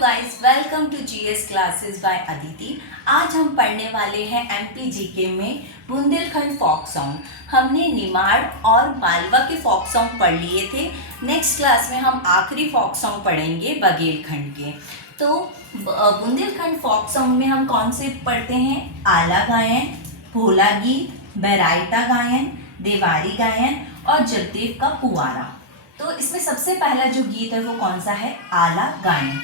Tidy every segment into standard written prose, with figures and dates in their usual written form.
Guys, welcome to GS classes by Aditi. आज हम पढ़ने वाले हैं एमपी जीके में बुंदेलखंड फोक सॉन्ग। हमने निमाड़ और मालवा के फोक सॉन्ग पढ़ लिए थे। नेक्स्ट क्लास में हम आखिरी फोक सॉन्ग पढ़ेंगे बघेलखंड के। तो बुंदेलखंड फोक सॉन्ग में हम कौन से पढ़ते हैं? आला गायन, भोला गीत, बैराइटा गायन, देवारी गायन और जगदेव का पुआरा। तो इसमें सबसे पहला जो गीत है वो कौन सा है? आला गायन।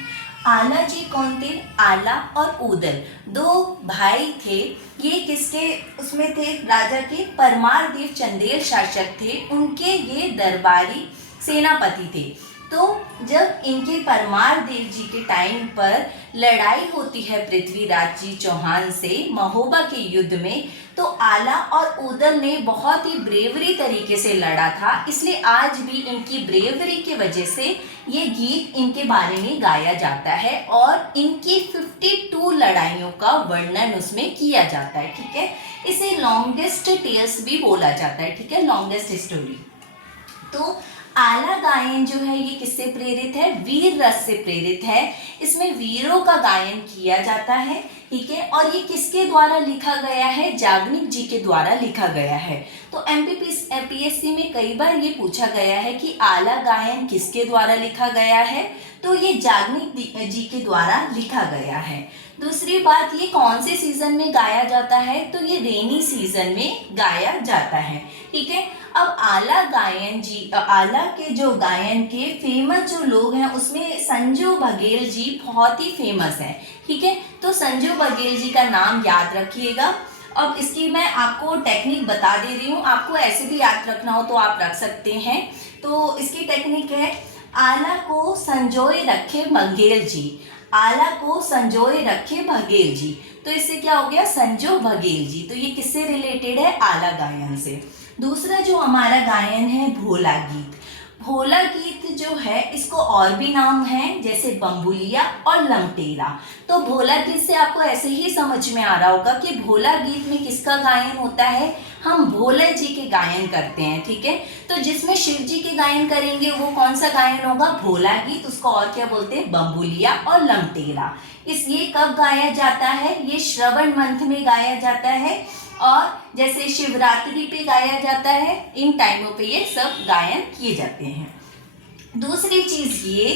आला जी कौन थे? आला और उदल दो भाई थे। ये किसके उसमें थे? राजा के परमार देव चंदेल शासक थे, उनके ये दरबारी सेनापति थे। तो जब इनके परमार देव जी के टाइम पर लड़ाई होती है पृथ्वीराज जी चौहान से महोबा के युद्ध में, तो आला और उदल ने बहुत ही ब्रेवरी तरीके से लड़ा था। इसलिए आज भी इनकी ब्रेवरी की वजह से ये गीत इनके बारे में गाया जाता है और इनकी 52 लड़ाइयों का वर्णन उसमें किया जाता है। ठीक है, इसे लॉन्गेस्ट टेल्स भी बोला जाता है। ठीक है, लॉन्गेस्ट स्टोरी। तो आला गायन जो है ये किससे प्रेरित है? वीर रस से प्रेरित है। इसमें वीरों का गायन किया जाता है। ठीक है, और ये किसके द्वारा लिखा गया है? जागनिक जी के द्वारा लिखा गया है। तो एमपीएससी में कई बार ये पूछा गया है कि आला गायन किसके द्वारा लिखा गया है? तो ये जागनिक जी के द्वारा लिखा गया है। दूसरी बात, ये कौन से सीजन में गाया जाता है? तो ये रेनी सीजन में गाया जाता है। ठीक है, अब आला गायन जी, आला के जो गायन के फेमस जो लोग हैं उसमें संजू बघेल जी बहुत ही फेमस है। ठीक है, तो संजू बघेल जी का नाम याद रखिएगा। अब इसकी मैं आपको टेक्निक बता दे रही हूँ, आपको ऐसे भी याद रखना हो तो आप रख सकते हैं। तो इसकी टेक्निक है, आला को संजोए रखे बघेल जी, आला को संजोए रखे बघेल जी। तो इससे क्या हो गया? संजो बघेल जी। तो ये किससे रिलेटेड है? आला गायन से। दूसरा जो हमारा गायन है भोला गीत। भोला गीत जो है इसको और भी नाम है जैसे बम्बुलिया और लंगटेरा। तो भोला गीत से आपको ऐसे ही समझ में आ रहा होगा कि भोला गीत में किसका गायन होता है? हम भोले जी के गायन करते हैं। ठीक है, तो जिसमें शिव जी के गायन करेंगे वो कौन सा गायन होगा? भोला गीत। उसको और क्या बोलते हैं? बम्बुलिया और लंगटेरा। ये कब गाया जाता है? ये श्रवण मंथ में गाया जाता है और जैसे शिवरात्रि पे गाया जाता है, इन टाइमों पे ये सब गायन किए जाते हैं। दूसरी चीज ये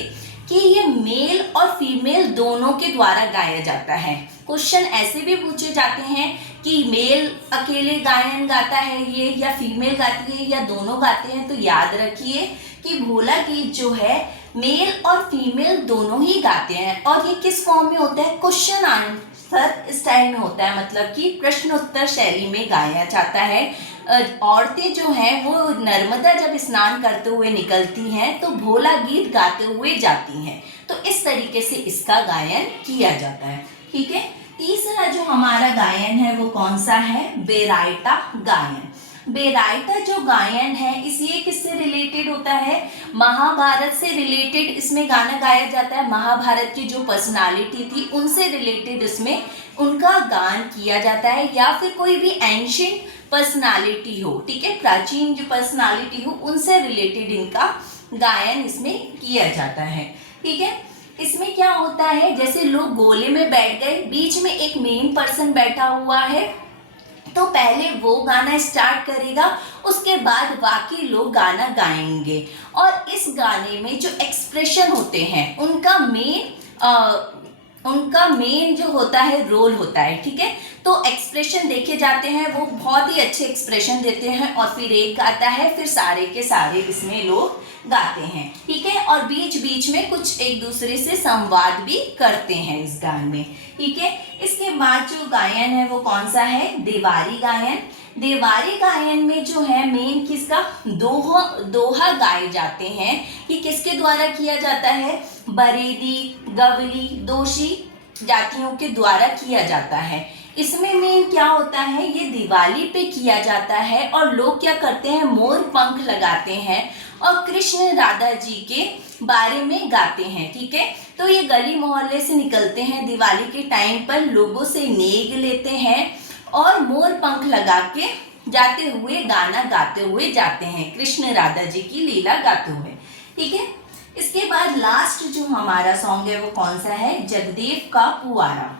कि ये मेल और फीमेल दोनों के द्वारा गाया जाता है। क्वेश्चन ऐसे भी पूछे जाते हैं कि मेल अकेले गायन गाता है ये, या फीमेल गाती है, या दोनों गाते हैं। तो याद रखिए कि भोला गीत जो है मेल और फीमेल दोनों ही गाते हैं। और ये किस फॉर्म में होता है? क्वेश्चन आंसर स्टाइल में होता है, मतलब कि प्रश्नोत्तर शैली में गाया जाता है। औरतें जो हैं वो नर्मदा जब स्नान करते हुए निकलती हैं तो भोला गीत गाते हुए जाती हैं। तो इस तरीके से इसका गायन किया जाता है। ठीक है, तीसरा जो हमारा गायन है वो कौन सा है? बैराइटा गायन। बैराइटा जो गायन है ये किससे रिलेटेड होता है? महाभारत से रिलेटेड इसमें गाना गाया जाता है। महाभारत की जो पर्सनालिटी थी उनसे रिलेटेड इसमें उनका गान किया जाता है, या फिर कोई भी एंशिएंट पर्सनालिटी हो, ठीक है, प्राचीन जो पर्सनालिटी हो उनसे रिलेटेड इनका गायन इसमें किया जाता है। ठीक है, इसमें क्या होता है, जैसे लोग गोले में बैठ गए, बीच में एक मेन पर्सन बैठा हुआ है, तो पहले वो गाना स्टार्ट करेगा, उसके बाद बाकी लोग गाना गाएंगे। और इस गाने में जो एक्सप्रेशन होते हैं उनका मेन जो होता है रोल होता है। ठीक है, तो एक्सप्रेशन देखे जाते हैं, वो बहुत ही अच्छे एक्सप्रेशन देते हैं और फिर एक गाता है, फिर सारे के सारे इसमें लोग गाते हैं। ठीक है, और बीच बीच में कुछ एक दूसरे से संवाद भी करते हैं इस गान में। ठीक है, इसके बाद जो गायन है वो कौन सा है? देवारी गायन। देवारी गायन में जो है मेन किसका? दोहा गाए जाते हैं। ये किसके द्वारा किया जाता है? बरेदी, गवली, दोषी जातियों के द्वारा किया जाता है। इसमें मेन क्या होता है? ये दिवाली पे किया जाता है और लोग क्या करते हैं? मोर पंख लगाते हैं और कृष्ण राधा जी के बारे में गाते हैं। ठीक है, तो ये गली मोहल्ले से निकलते हैं दिवाली के टाइम पर, लोगों से नेग लेते हैं और मोर पंख लगा के जाते हुए गाना गाते हुए जाते हैं, कृष्ण राधा जी की लीला गाते हुए। ठीक है, इसके बाद लास्ट जो हमारा सॉन्ग है वो कौन सा है, जगदेव का पुआरा।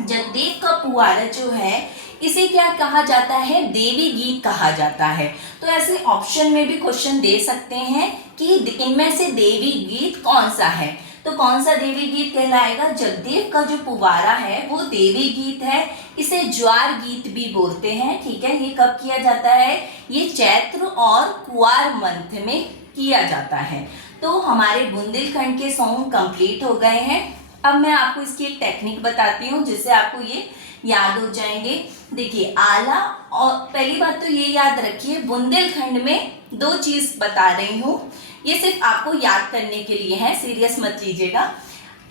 जगदेव का पुआरा जो है इसे क्या कहा जाता है, देवी गीत कहा जाता है। तो ऐसे ऑप्शन में भी क्वेश्चन दे सकते हैं कि इनमें से देवी गीत कौन सा है। तो कौन सा देवी गीत कहलाएगा, जगदेव का जो पुआरा है वो देवी गीत है। इसे ज्वार गीत भी बोलते हैं, ठीक है। ये कब किया जाता है, ये चैत्र और कुआर मंथ में किया जाता है। तो हमारे बुंदेलखंड के सॉन्ग कंप्लीट हो गए हैं। अब मैं आपको इसकी एक टेक्निक बताती हूँ जिससे आपको ये याद हो जाएंगे। देखिए आला, और पहली बात तो ये याद रखिए बुंदेलखंड में दो चीज बता रही हूँ, ये सिर्फ आपको याद करने के लिए है, सीरियस मत लीजिएगा।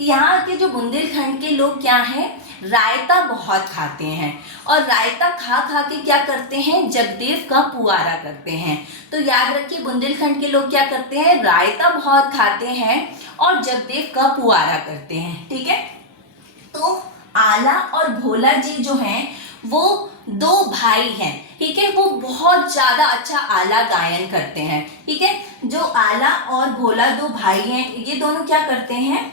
यहाँ के जो बुंदेलखंड के लोग क्या हैं, रायता बहुत खाते हैं और रायता खा खा के क्या करते हैं, जगदेव का पुआरा करते हैं। तो याद रखिए बुंदेलखंड के लोग क्या करते हैं, रायता बहुत खाते हैं और जगदेव का पुआरा करते हैं, ठीक है। तो आला और भोला जी जो हैं वो दो भाई हैं, ठीक है। वो बहुत ज्यादा अच्छा आला गायन करते हैं, ठीक है। जो आला और भोला दो भाई हैं, ये दोनों क्या करते हैं,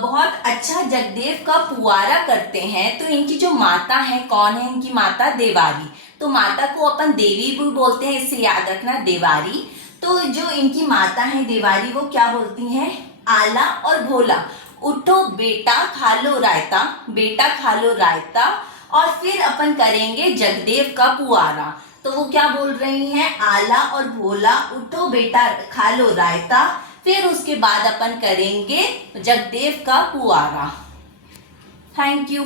बहुत अच्छा जगदेव का पुआरा करते हैं। तो इनकी जो माता है कौन है, इनकी माता देवारी। तो माता को अपन देवी भी बोलते हैं, इससे याद रखना देवारी। तो जो इनकी माता है देवारी वो क्या बोलती हैं, आला और भोला उठो बेटा खा लो रायता, बेटा खा लो रायता और फिर अपन करेंगे जगदेव का पुआरा। तो वो क्या बोल रही हैं, आला और भोला उठो बेटा खा लो रायता, फिर उसके बाद अपन करेंगे जगदेव का पुआरा। Thank you.